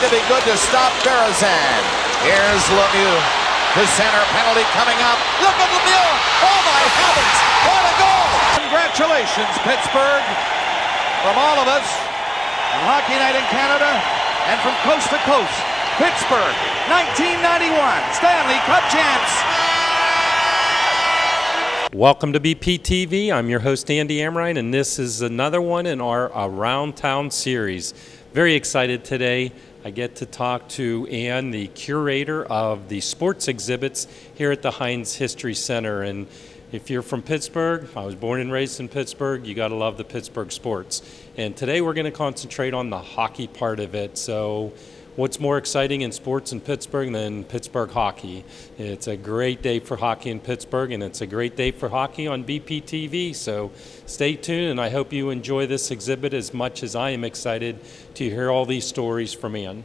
to be good to stop Berezan. Here's Lemieux. The center penalty coming up. Look at Lemieux. Oh, my heavens. What a goal. Congratulations, Pittsburgh. From all of us on Hockey Night in Canada and from coast to coast, Pittsburgh, 1991 Stanley Cup champs. Welcome to BPTV. I'm your host, Andy Amrine, and this is another one in our Around Town series. Very excited today. I get to talk to Ann, the curator of the sports exhibits here at the Heinz History Center. And if you're from Pittsburgh, I was born and raised in Pittsburgh, you got to love the Pittsburgh sports. And today we're going to concentrate on the hockey part of it. So what's more exciting in sports in Pittsburgh than Pittsburgh hockey? It's a great day for hockey in Pittsburgh, and it's a great day for hockey on BPTV. So stay tuned, and I hope you enjoy this exhibit as much as I am excited to hear all these stories from Ann.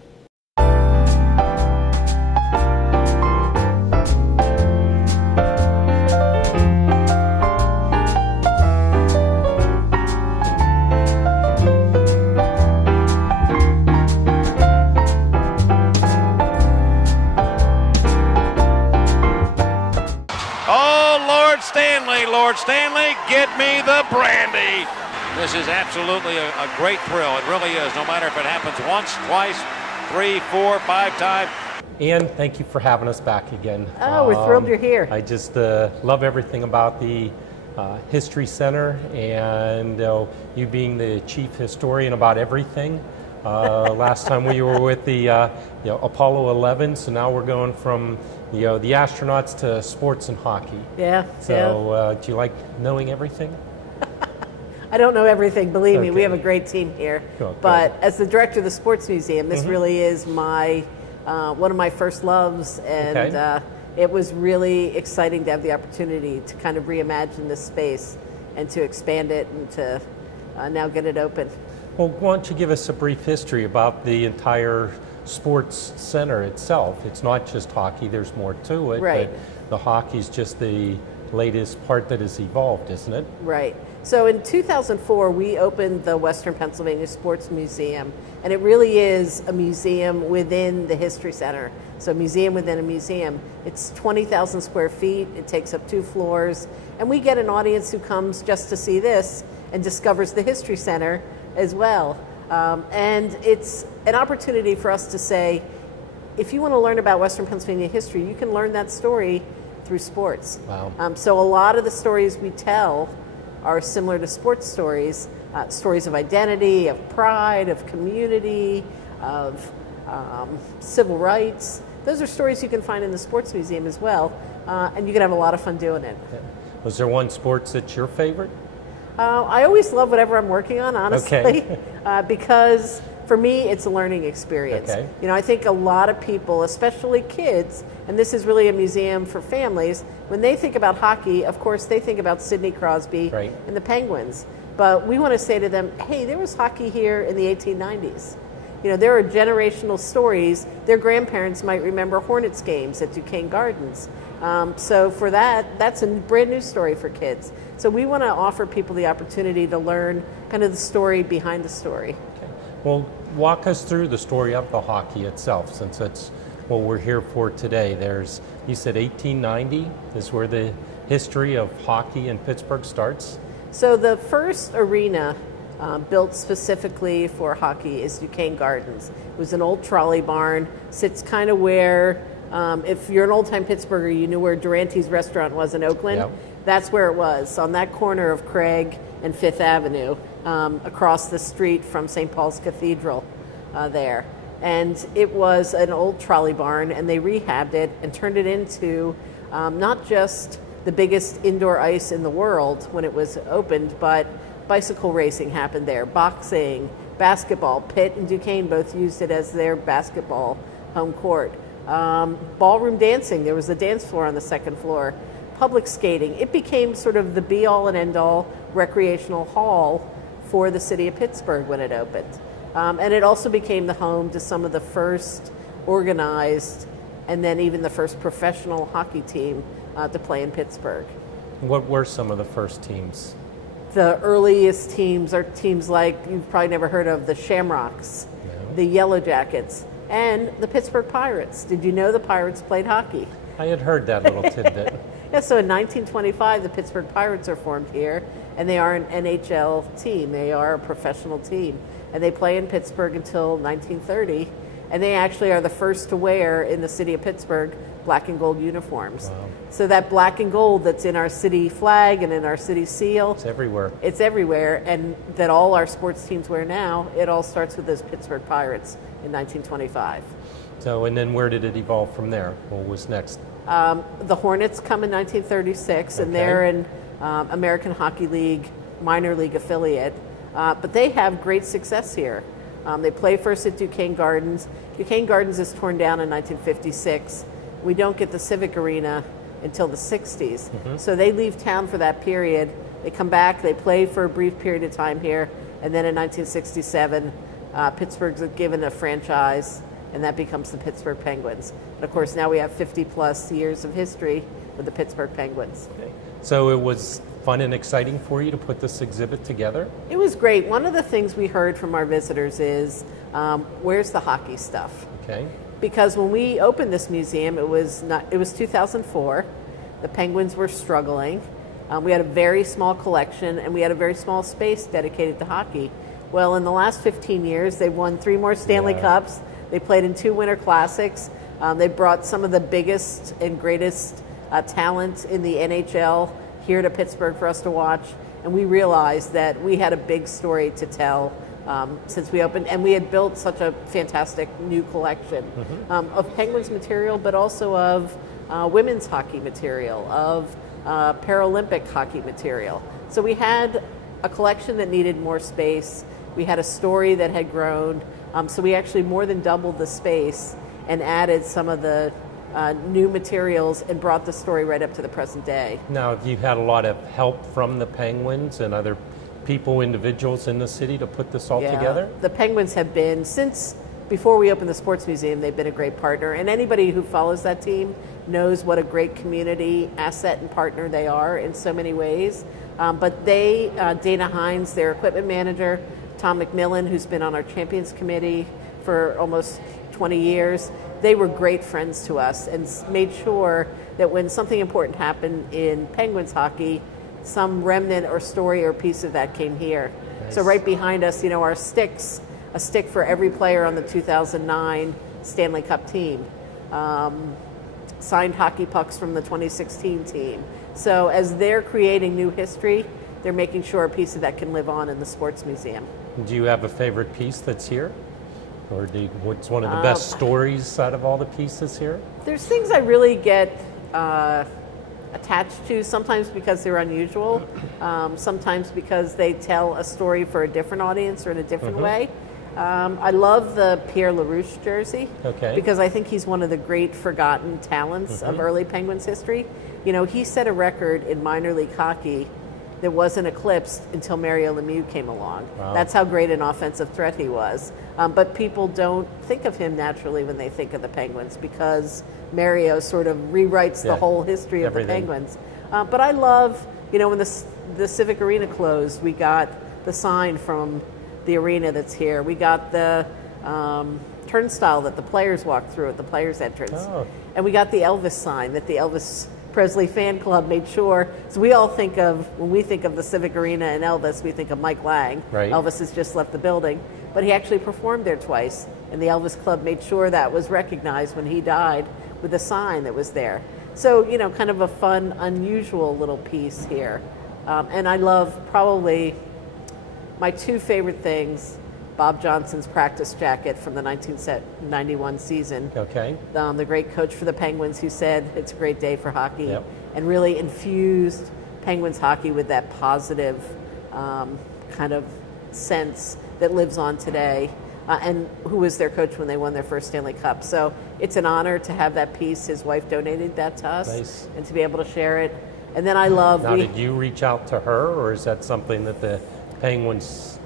Lord Stanley, get me the brandy. This is absolutely a great thrill. It really is, no matter if it happens once, twice, 3, 4, 5 times. Ann, thank you for having us back again. Oh, we're thrilled you're here. I just love everything about the History Center and you being the chief historian about everything. Last time we were with the Apollo 11, so now we're going from the astronauts to sports and hockey. Yeah. So do you like knowing everything? I don't know everything, believe me. Okay. We have a great team here. Cool, but as the director of the Sports Museum, this really is my one of my first loves, and it was really exciting to have the opportunity to kind of reimagine this space and to expand it and to now get it open. Well, why don't you give us a brief history about the entire sports center itself? It's not just hockey, there's more to it. Right. But the hockey's just the latest part that has evolved, isn't it? Right. So in 2004, we opened the Western Pennsylvania Sports Museum, and it really is a museum within the History Center. So a museum within a museum. It's 20,000 square feet, it takes up 2 floors, and we get an audience who comes just to see this and discovers the History Center as well. And it's an opportunity for us to say, if you want to learn about Western Pennsylvania history, you can learn that story through sports. Wow. So a lot of the stories we tell are similar to sports stories, stories of identity, of pride, of community, of civil rights. Those are stories you can find in the Sports Museum as well, and you can have a lot of fun doing it. Yeah. Was there one sports that's your favorite? I always love whatever I'm working on, honestly, Okay. because for me, it's a learning experience. Okay. You know, I think a lot of people, especially kids, and this is really a museum for families, when they think about hockey, of course, they think about Sidney Crosby Right. and the Penguins. But we want to say to them, hey, there was hockey here in the 1890s. You know, there are generational stories. Their grandparents might remember Hornets games at Duquesne Gardens. So for that's a brand new story for kids. So we want to offer people the opportunity to learn kind of the story behind the story. Okay. Well, walk us through the story of the hockey itself, since it's what we're here for today. You said 1890 is where the history of hockey in Pittsburgh starts? So the first arena built specifically for hockey is Duquesne Gardens. It was an old trolley barn, sits kind of where, if you're an old-time Pittsburgher, you knew where Durante's restaurant was in Oakland. Yep. That's where it was, on that corner of Craig and Fifth Avenue, across the street from St. Paul's Cathedral there. And it was an old trolley barn, and they rehabbed it and turned it into not just the biggest indoor ice in the world when it was opened, but bicycle racing happened there, boxing, basketball. Pitt and Duquesne both used it as their basketball home court. Ballroom dancing, there was a dance floor on the second floor. Public skating, it became sort of the be-all and end-all recreational hall for the city of Pittsburgh when it opened. And it also became the home to some of the first organized and then even the first professional hockey team to play in Pittsburgh. What were some of the first teams? The earliest teams are teams like you've probably never heard of, the Shamrocks, No. the Yellow Jackets, and the Pittsburgh Pirates. Did you know the Pirates played hockey? I had heard that little tidbit. Yeah, so in 1925, the Pittsburgh Pirates are formed here, and they are an NHL team. They are a professional team, and they play in Pittsburgh until 1930, and they actually are the first to wear, in the city of Pittsburgh, black and gold uniforms. Wow. So that black and gold that's in our city flag and in our city seal, It's everywhere. it's everywhere, and that all our sports teams wear now, it all starts with those Pittsburgh Pirates in 1925. So, and then where did it evolve from there? What was next? The Hornets come in 1936, and Okay. they're an American Hockey League minor league affiliate, but they have great success here. They play first at Duquesne Gardens. Duquesne Gardens is torn down in 1956. We don't get the Civic Arena until the 60s. So they leave town for that period. They come back, they play for a brief period of time here, and then in 1967, Pittsburgh's given a franchise, and that becomes the Pittsburgh Penguins. And of course, now we have 50 plus years of history with the Pittsburgh Penguins. So it was fun and exciting for you to put this exhibit together? It was great. One of the things we heard from our visitors is, where's the hockey stuff? Okay. Because when we opened this museum, it was 2004. The Penguins were struggling. We had a very small collection, and we had a very small space dedicated to hockey. Well, in the last 15 years, they've won 3 more Stanley Yeah. Cups. They played in 2 Winter Classics. They brought some of the biggest and greatest talent in the NHL here to Pittsburgh for us to watch. And we realized that we had a big story to tell since we opened, and we had built such a fantastic new collection of Penguins material, but also of women's hockey material, of Paralympic hockey material. So we had a collection that needed more space. We had a story that had grown. So we actually more than doubled the space and added some of the new materials and brought the story right up to the present day. Now, have you had a lot of help from the Penguins and other people, individuals in the city to put this all together? The Penguins have been, since before we opened the Sports Museum, they've been a great partner. And anybody who follows that team knows what a great community asset and partner they are in so many ways. But they, Dana Hines, their equipment manager, Tom McMillan, who's been on our Champions Committee for almost 20 years, they were great friends to us and made sure that when something important happened in Penguins hockey, some remnant or story or piece of that came here. Nice. So right behind us, you know, our sticks, a stick for every player on the 2009 Stanley Cup team, signed hockey pucks from the 2016 team. So as they're creating new history, they're making sure a piece of that can live on in the Sports Museum. Do you have a favorite piece that's here? Or what's one of the best stories out of all the pieces here? There's things I really get attached to, sometimes because they're unusual, sometimes because they tell a story for a different audience or in a different way. I love the Pierre LaRouche jersey because I think he's one of the great forgotten talents of early Penguins history. You know, he set a record in minor league hockey that wasn't eclipsed until Mario Lemieux came along. Wow. That's how great an offensive threat he was. But people don't think of him naturally when they think of the Penguins because Mario sort of rewrites the whole history of the Penguins. But I love, you know, when the Civic Arena closed, we got the sign from the arena that's here. We got the turnstile that the players walk through at the players' entrance. Oh. And we got the Elvis sign that the Elvis Presley fan club made sure. So we all think of, when we think of the Civic Arena and Elvis, we think of Mike Lang. Right. Elvis has just left the building. But he actually performed there twice. And the Elvis Club made sure that was recognized when he died with a sign that was there. So, you know, kind of a fun, unusual little piece here. And I love probably my 2 favorite things, Bob Johnson's practice jacket from the 1991 season. Okay. The great coach for the Penguins who said it's a great day for hockey and really infused Penguins hockey with that positive kind of sense that lives on today, and who was their coach when they won their first Stanley Cup. So it's an honor to have that piece. His wife donated that to us. Nice. And to be able to share it. And then I love... Now, did you reach out to her, or is that something that the Penguins...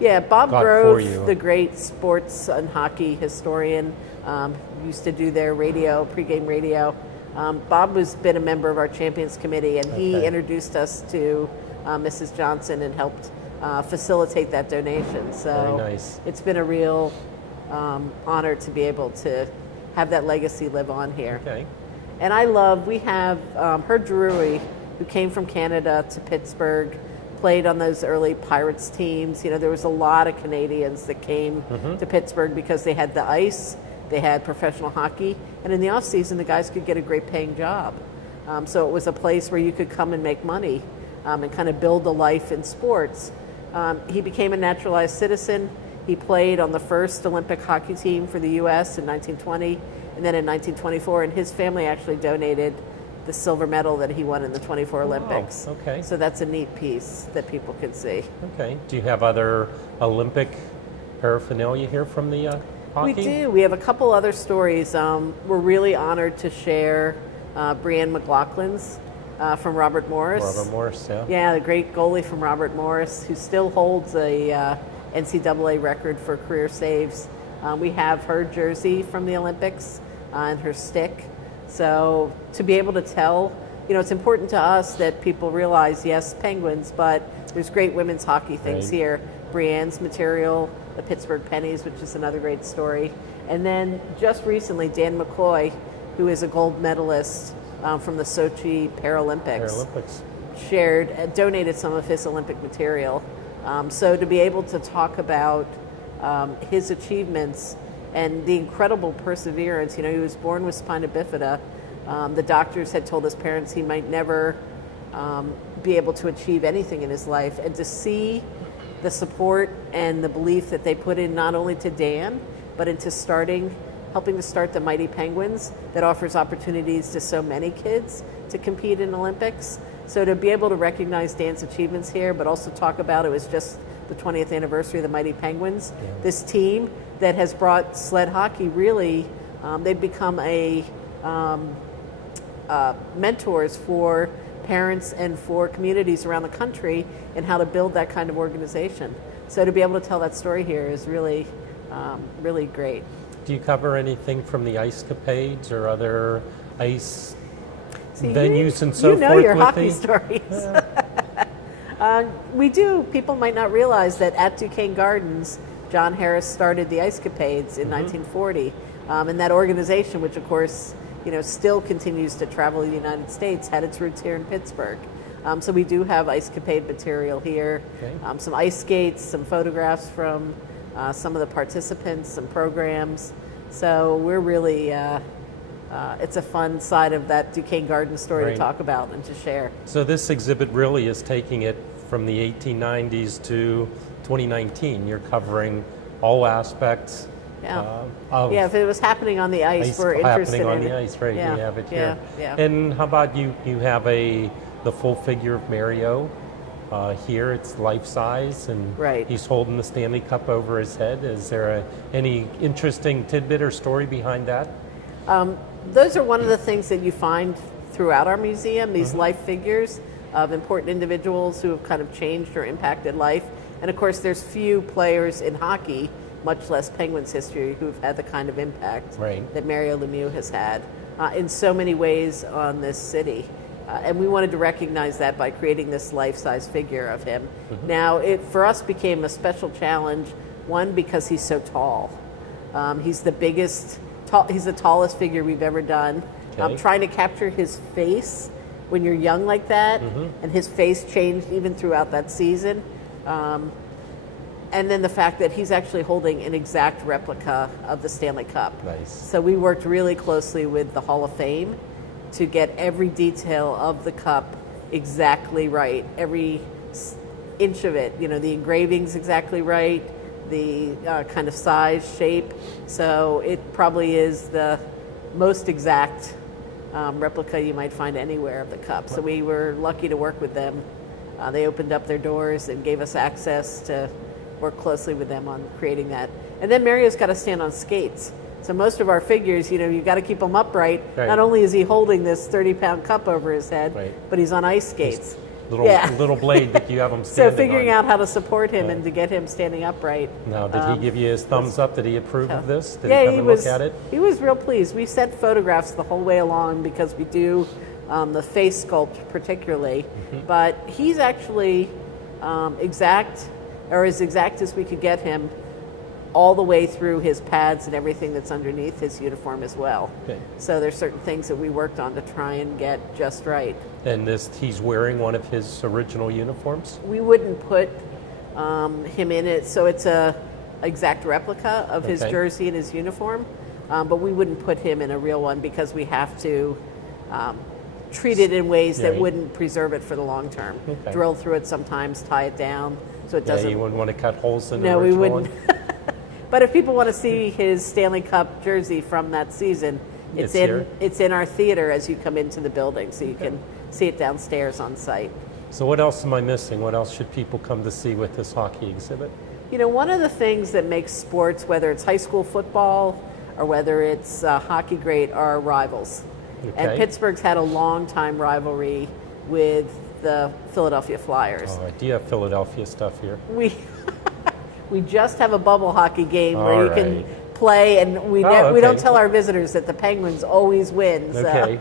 Yeah, Bob God Grove, for you. the great sports and hockey historian, used to do their radio, pregame radio. Bob has been a member of our Champions Committee, and he introduced us to Mrs. Johnson and helped facilitate that donation. So Very nice. it's been a real honored to be able to have that legacy live on here. Okay. And we have Herb Drury, who came from Canada to Pittsburgh, played on those early Pirates teams. You know, there was a lot of Canadians that came to Pittsburgh because they had the ice, they had professional hockey, and in the off season, the guys could get a great paying job. So it was a place where you could come and make money and kind of build a life in sports. He became a naturalized citizen. He played on the first Olympic hockey team for the U.S. in 1920, and then in 1924, and his family actually donated the silver medal that he won in the 24 Olympics. Okay. So that's a neat piece that people can see. Okay. Do you have other Olympic paraphernalia here from the hockey? We do. We have a couple other stories. We're really honored to share Brianne McLaughlin's from Robert Morris. Robert Morris, yeah. Yeah, the great goalie from Robert Morris, who still holds a NCAA record for career saves. We have her jersey from the Olympics and her stick. So to be able to tell, you know, it's important to us that people realize, yes, Penguins, but there's great women's hockey things here. Brianne's material, the Pittsburgh Pennies, which is another great story. And then just recently, Dan McCoy, who is a gold medalist from the Sochi Paralympics, donated some of his Olympic material. So to be able to talk about his achievements and the incredible perseverance, you know, he was born with spina bifida. The doctors had told his parents he might never be able to achieve anything in his life. And to see the support and the belief that they put in not only to Dan, but into helping to start the Mighty Penguins that offers opportunities to so many kids to compete in Olympics. So to be able to recognize Dan's achievements here, but also talk about it was just the 20th anniversary of the Mighty Penguins. Yeah. This team that has brought sled hockey really, they've become mentors for parents and for communities around the country in how to build that kind of organization. So to be able to tell that story here is really, really great. Do you cover anything from the Ice Capades or other ice venues and so forth? You know your hockey stories. We do. People might not realize that at Duquesne Gardens, John Harris started the Ice Capades in 1940. And that organization, which of course, you know, still continues to travel the United States, had its roots here in Pittsburgh. So we do have Ice Capade material here, some ice skates, some photographs from some of the participants, some programs. So we're really, it's a fun side of that Duquesne Garden story to talk about and to share. So this exhibit really is taking it from the 1890s to 2019. You're covering all aspects of if it was happening on the ice, we're interested in it. Happening on the ice, right, yeah. we have it here. Yeah. And how about you have the full figure of Mario here. It's life-size, and he's holding the Stanley Cup over his head. Is there any interesting tidbit or story behind that? Those are one of the things that you find throughout our museum, these life figures of important individuals who have kind of changed or impacted life. And of course, there's few players in hockey, much less Penguins history, who've had the kind of impact that Mario Lemieux has had in so many ways on this city. And we wanted to recognize that by creating this life-size figure of him. Now, it for us became a special challenge, one, because he's so tall. He's the biggest, he's the tallest figure we've ever done. Trying to capture his face when you're young like that, and his face changed even throughout that season. And then the fact that he's actually holding an exact replica of the Stanley Cup. So we worked really closely with the Hall of Fame to get every detail of the cup exactly right, every inch of it. You know, the engraving's exactly right, the kind of size, shape. So it probably is the most exact replica you might find anywhere of the cup. So we were lucky to work with them. They opened up their doors and gave us access to work closely with them on creating that. And then Mario's got to stand on skates. So most of our figures, you know, you've got to keep them upright. Not only is he holding this 30-pound cup over his head, but he's on ice skates. Little blade that you have him standing on. So figuring out how to support him and to get him standing upright. Now, did he give you his thumbs up? Did he approve of this? Did he come and look at it? He was real pleased. We sent photographs the whole way along because we do the face sculpt particularly. But he's actually exact, or as exact as we could get him. all the way through his pads and everything that's underneath his uniform as well. Okay. So there's certain things that we worked on to try and get just right. And he's wearing one of his original uniforms? We wouldn't put him in it, so it's a exact replica of his Okay. jersey and his uniform, but we wouldn't put him in a real one because we have to treat it in ways that Yeah. wouldn't preserve it for the long term. Okay. Drill through it sometimes, tie it down so it Yeah, doesn't. you wouldn't want to cut holes in the No, we original wouldn't. one? But if people want to see his Stanley Cup jersey from that season, It's here? it's in our theater as you come into the building, so you can see it downstairs on site. So what else am I missing? What else should people come to see with this hockey exhibit? You know, one of the things that makes sports, whether it's high school football or whether it's hockey, great, are rivals. And Okay. Pittsburgh's had a long time rivalry with the Philadelphia Flyers. Oh, I do have Philadelphia stuff here. We just have a bubble hockey game where All you can right. play, and we Oh, don't okay. tell our visitors that the Penguins always win. So. Okay.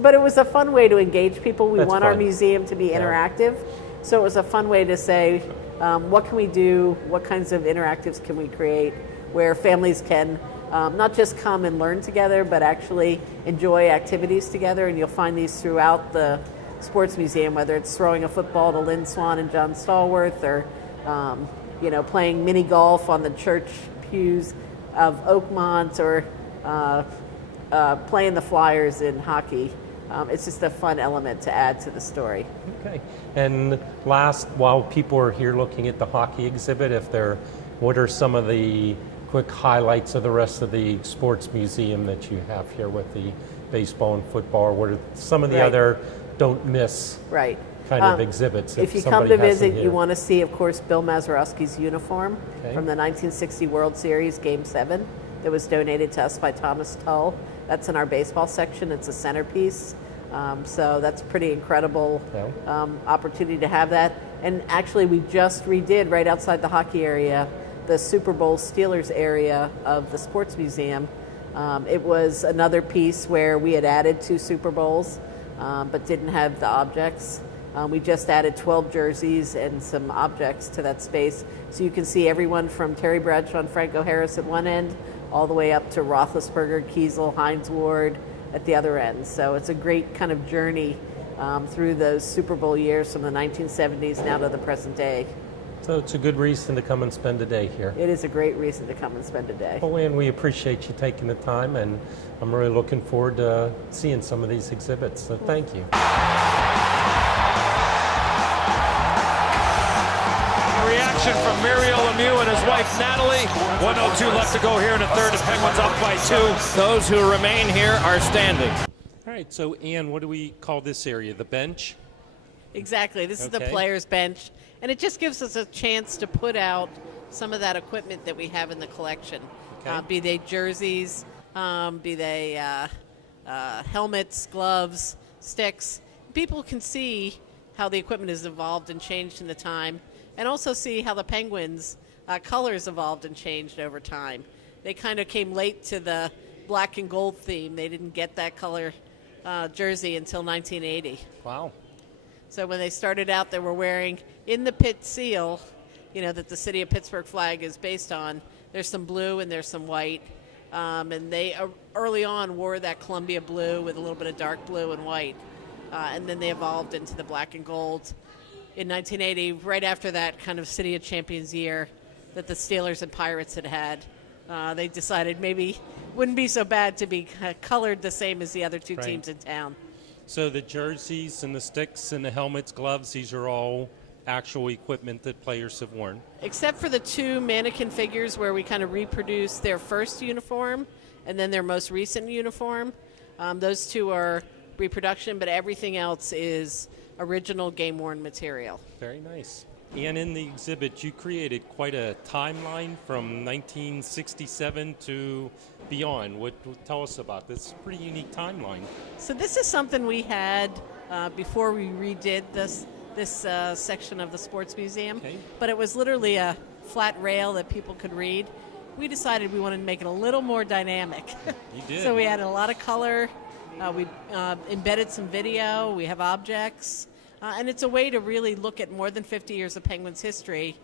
But it was a fun way to engage people. We That's want our fun. museum to be Yeah. interactive, so it was a fun way to say, what can we do? What kinds of interactives can we create where families can not just come and learn together, but actually enjoy activities together? And you'll find these throughout the Sports Museum, whether it's throwing a football to Lynn Swan and John Stallworth, or playing mini golf on the church pews of Oakmont, or playing the Flyers in hockey. It's just a fun element to add to the story. Okay. And last, while people are here looking at the hockey exhibit, what are some of the quick highlights of the rest of the sports museum that you have here with the baseball and football? What are some of the Right. other don't miss Right. kind of exhibits? If you come somebody to has them visit, you here? want to see, of course, Bill Mazeroski's uniform Okay. from the 1960 World Series Game 7 that was donated to us by Thomas Tull. That's in our baseball section. It's a centerpiece. So that's pretty incredible Yeah. opportunity to have that. And actually, we just redid right outside the hockey area the Super Bowl Steelers area of the Sports Museum. It was another piece where we had added 2 Super Bowls, but didn't have the objects. We just added 12 jerseys and some objects to that space. So you can see everyone from Terry Bradshaw and Franco Harris at one end, all the way up to Roethlisberger, Kiesel, Hines Ward at the other end. So it's a great kind of journey through those Super Bowl years from the 1970s now to the present day. So it's a good reason to come and spend a day here. It is a great reason to come and spend a day. Well, and we appreciate you taking the time, and I'm really looking forward to seeing some of these exhibits. So thank you. Reaction from Mario Lemieux and his wife Natalie. 1:02 left to go here in the third. The Penguins up by 2. Those who remain here are standing. All right, so Ann, what do we call this area? The bench? Exactly. This is the Okay. players' bench, and it just gives us a chance to put out some of that equipment that we have in the collection. Okay. Be they jerseys, be they helmets, gloves, sticks. People can see how the equipment has evolved and changed in the time, and also see how the Penguins' colors evolved and changed over time. They kind of came late to the black and gold theme. They didn't get that color jersey until 1980. Wow. So when they started out, they were wearing, in the pit seal, that the city of Pittsburgh flag is based on, there's some blue and there's some white. And they early on wore that Columbia blue with a little bit of dark blue and white. And then they evolved into the black and gold. In 1980, right after that kind of City of Champions year that the Steelers and Pirates had, they decided maybe wouldn't be so bad to be colored the same as the other 2 Right. teams in town. So the jerseys and the sticks and the helmets, gloves, these are all actual equipment that players have worn. Except for the 2 mannequin figures where we kind of reproduce their first uniform and then their most recent uniform. Those 2 are reproduction, but everything else is original game-worn material. Very nice. And in the exhibit, you created quite a timeline from 1967 to beyond. Tell us about this pretty unique timeline. So this is something we had before we redid this section of the Sports Museum. Okay. But it was literally a flat rail that people could read. We decided we wanted to make it a little more dynamic. You did. So we added a lot of color. We embedded some video. We have objects. And it's a way to really look at more than 50 years of Penguins history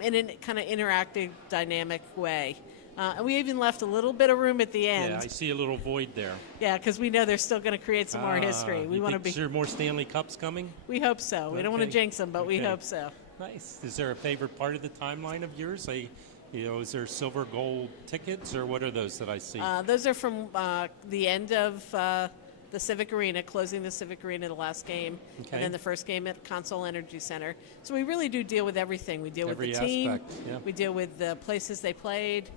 in a kind of interactive, dynamic way. And we even left a little bit of room at the end. Yeah, I see a little void there. Yeah, because we know they're still going to create some more history. We You want to think be. Is there more Stanley Cups coming? We hope so. We don't want to Okay. jinx them, but we Okay. hope so. Nice. Is there a favorite part of the timeline of yours? Is there silver, gold tickets, or what are those that I see? Those are from the end of the Civic Arena, closing the Civic Arena, the last game, Okay. and then the first game at Consol Energy Center. So we really do deal with everything. We deal Every with the team. aspect, yeah. We deal with the places they played,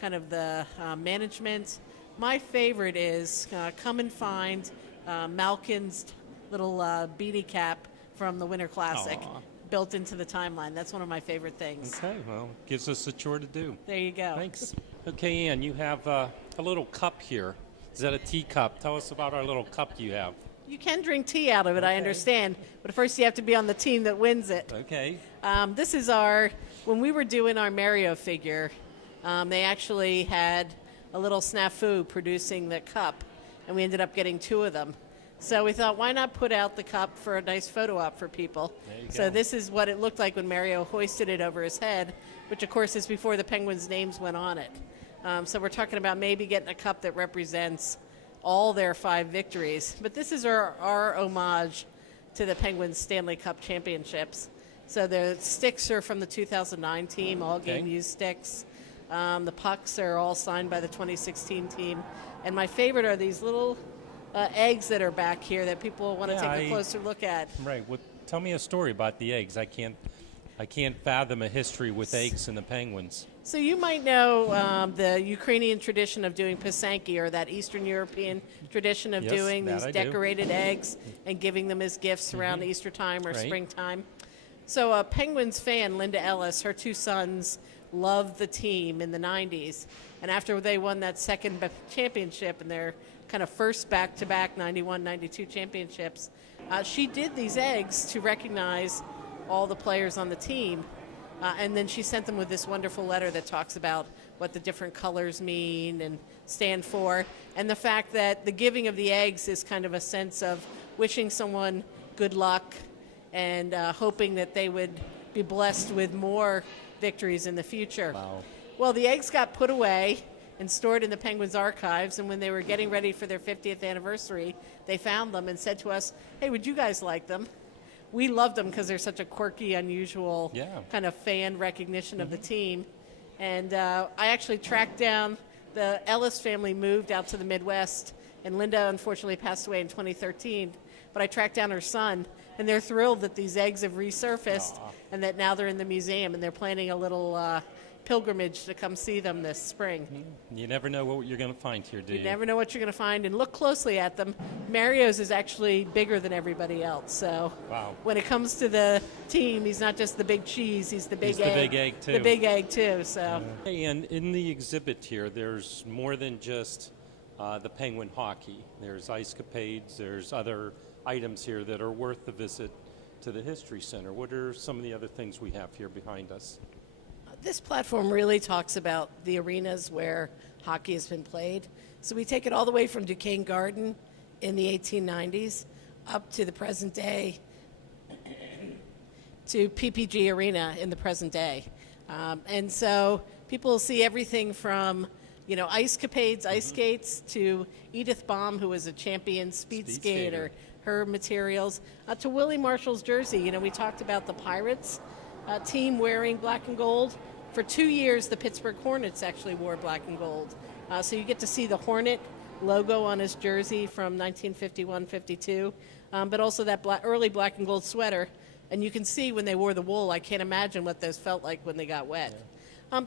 kind of the management. My favorite is come and find Malkin's little beanie cap from the Winter Classic. Aw. Built into the timeline. That's one of my favorite things. Okay, well, gives us a chore to do. There you go. Thanks. Okay, Ann, you have a little cup here. Is that a teacup? Tell us about our little cup you have. You can drink tea out of it, I understand, but first you have to be on the team that wins it. Okay. This is when we were doing our Mario figure, they actually had a little snafu producing the cup, and we ended up getting 2 of them. So we thought, why not put out the cup for a nice photo op for people? There you So go. this is what it looked like when Mario hoisted it over his head, which of course is before the Penguins' names went on it. So we're talking about maybe getting a cup that represents all their 5 victories. But this is our homage to the Penguins Stanley Cup championships. So the sticks are from the 2009 team, all game used sticks. The pucks are all signed by the 2016 team. And my favorite are these little eggs that are back here that people want to take a closer look at. Right. Well, tell me a story about the eggs. I can't fathom a history with eggs and the Penguins. So you might know the Ukrainian tradition of doing pisanki, or that Eastern European tradition of Yes, doing that these I do. decorated eggs and giving them as gifts around Easter time or Right. springtime. So a Penguins fan, Linda Ellis, her 2 sons loved the team in the 90s. And after they won that second championship and their kind of first back-to-back 91-92 championships, she did these eggs to recognize all the players on the team. And then she sent them with this wonderful letter that talks about what the different colors mean and stand for. And the fact that the giving of the eggs is kind of a sense of wishing someone good luck and hoping that they would be blessed with more victories in the future. Wow. Well, the eggs got put away and stored in the Penguins archives, and when they were getting ready for their 50th anniversary, they found them and said to us, hey, would you guys like them? We loved them because they're such a quirky, unusual kind of fan recognition of the team. And I actually tracked down, the Ellis family moved out to the Midwest, and Linda unfortunately passed away in 2013. But I tracked down her son, and they're thrilled that these eggs have resurfaced and that now they're in the museum, and they're planning a little pilgrimage to come see them this spring. You never know what you're going to find here, do you? You never know what you're going to find, and look closely at them. Mario's is actually bigger than everybody else. So when it comes to the team, he's not just the big cheese, he's the big egg. The big egg, too. The big egg, too. So. Hey, and in the exhibit here, there's more than just the Penguin hockey. There's ice capades, there's other items here that are worth the visit to the History Center. What are some of the other things we have here behind us? This platform really talks about the arenas where hockey has been played. So we take it all the way from Duquesne Garden in the 1890s up to the present day to PPG Arena in the present day. And so people will see everything from ice capades, ice skates, to Edith Baum, who was a champion speed skater, her materials, to Willie Marshall's jersey. We talked about the Pirates team wearing black and gold. For 2 years, the Pittsburgh Hornets actually wore black and gold. So you get to see the Hornet logo on his jersey from 1951-52, but also that early black and gold sweater. And you can see when they wore the wool, I can't imagine what those felt like when they got wet.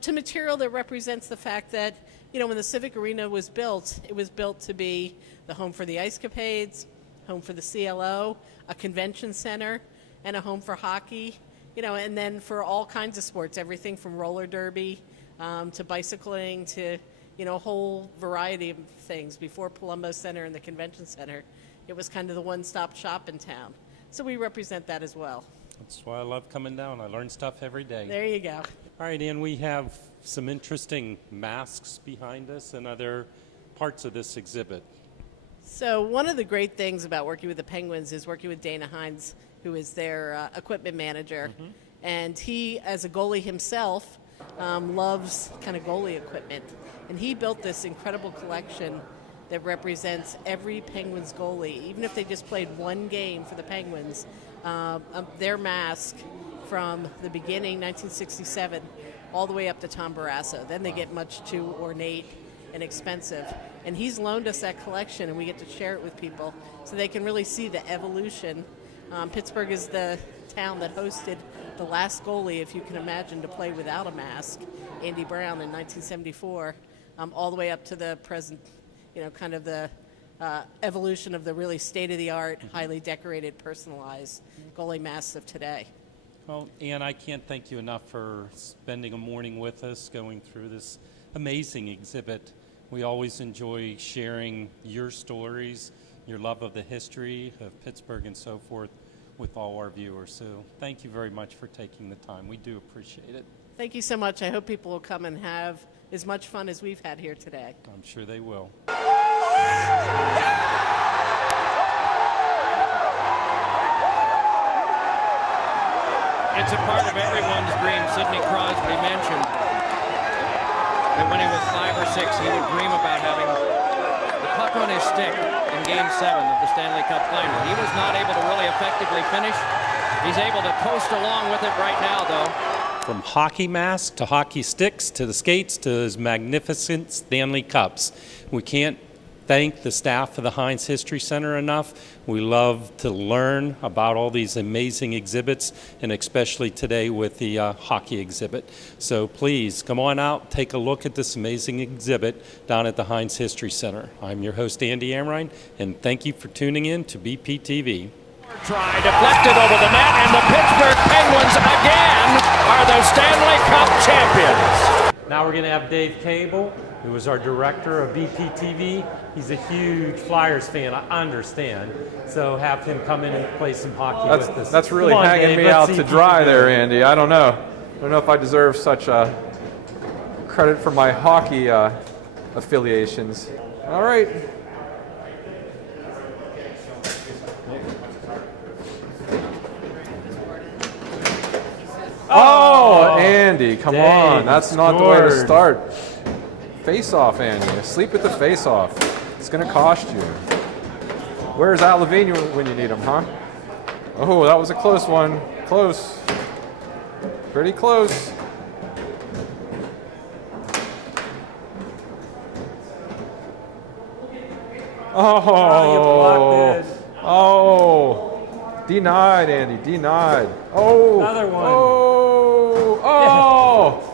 To material that represents the fact that, when the Civic Arena was built, it was built to be the home for the Ice Capades, home for the CLO, a convention center, and a home for hockey. And then for all kinds of sports, everything from roller derby to bicycling to, a whole variety of things. Before Palumbo Center and the Convention Center, it was kind of the one-stop shop in town. So we represent that as well. That's why I love coming down. I learn stuff every day. There you go. All right, and we have some interesting masks behind us and other parts of this exhibit. So one of the great things about working with the Penguins is working with Dana Hines, who is their equipment manager. And he, as a goalie himself, loves kind of goalie equipment. And he built this incredible collection that represents every Penguins goalie, even if they just played one game for the Penguins, their mask from the beginning, 1967, all the way up to Tom Barrasso. Then they get much too ornate and expensive. And he's loaned us that collection, and we get to share it with people so they can really see the evolution. Pittsburgh is the town that hosted the last goalie, if you can imagine, to play without a mask, Andy Brown in 1974, all the way up to the present, kind of the evolution of the really state-of-the-art, highly decorated, personalized goalie masks of today. Well, Ann, I can't thank you enough for spending a morning with us, going through this amazing exhibit. We always enjoy sharing your stories, your love of the history of Pittsburgh and so forth with all our viewers. So thank you very much for taking the time. We do appreciate it. Thank you so much. I hope people will come and have as much fun as we've had here today. I'm sure they will. It's a part of everyone's dream. Sidney Crosby mentioned that when he was 5 or 6, he would dream about having the puck on his stick in Game 7 of the Stanley Cup Final. He was not able to really effectively finish. He's able to coast along with it right now, though. From hockey masks to hockey sticks to the skates to his magnificent Stanley Cups. We can't thank the staff of the Heinz History Center enough. We love to learn about all these amazing exhibits, and especially today with the hockey exhibit. So please come on out, take a look at this amazing exhibit down at the Heinz History Center. I'm your host, Andy Amrine, and thank you for tuning in to BPTV. Try deflected over the net, and the Pittsburgh Penguins again are the Stanley Cup champions. Now we're going to have Dave Cable, who is our director of BPTV. He's a huge Flyers fan, I understand. So have him come in and play some hockey with us. That's really Come on, hanging Dave, me let's out see to if you dry can do there, it. Andy. I don't know. I don't know if I deserve such credit for my hockey affiliations. All right. Oh, Andy, come Dave, on. That's not the way to scored. start. Face-off, Andy. Sleep at the face-off. It's going to cost you. Where's Al Levine when you need him, huh? Oh, that was a close one. Close. Pretty close. Oh. Oh. Denied, Andy. Denied. Oh. Another one. Oh. Oh.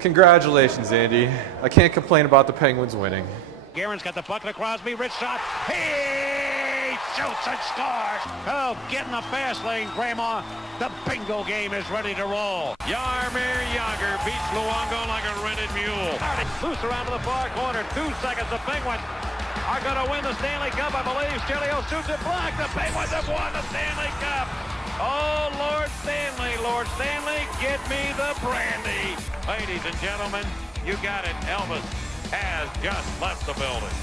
Congratulations, Andy. I can't complain about the Penguins winning. Guerin's got the puck to Crosby. Rich shot. He shoots and scores. Oh, get in the fast lane, Grandma. The bingo game is ready to roll. Jaromir Jagr beats Luongo like a rented mule. Loose around to the far corner. 2 seconds. The Penguins are going to win the Stanley Cup, I believe. Stelio shoots it blocked. The Penguins have won the Stanley Cup. Oh, Lord Stanley, get me the brandy. Ladies and gentlemen, you got it. Elvis has just left the building.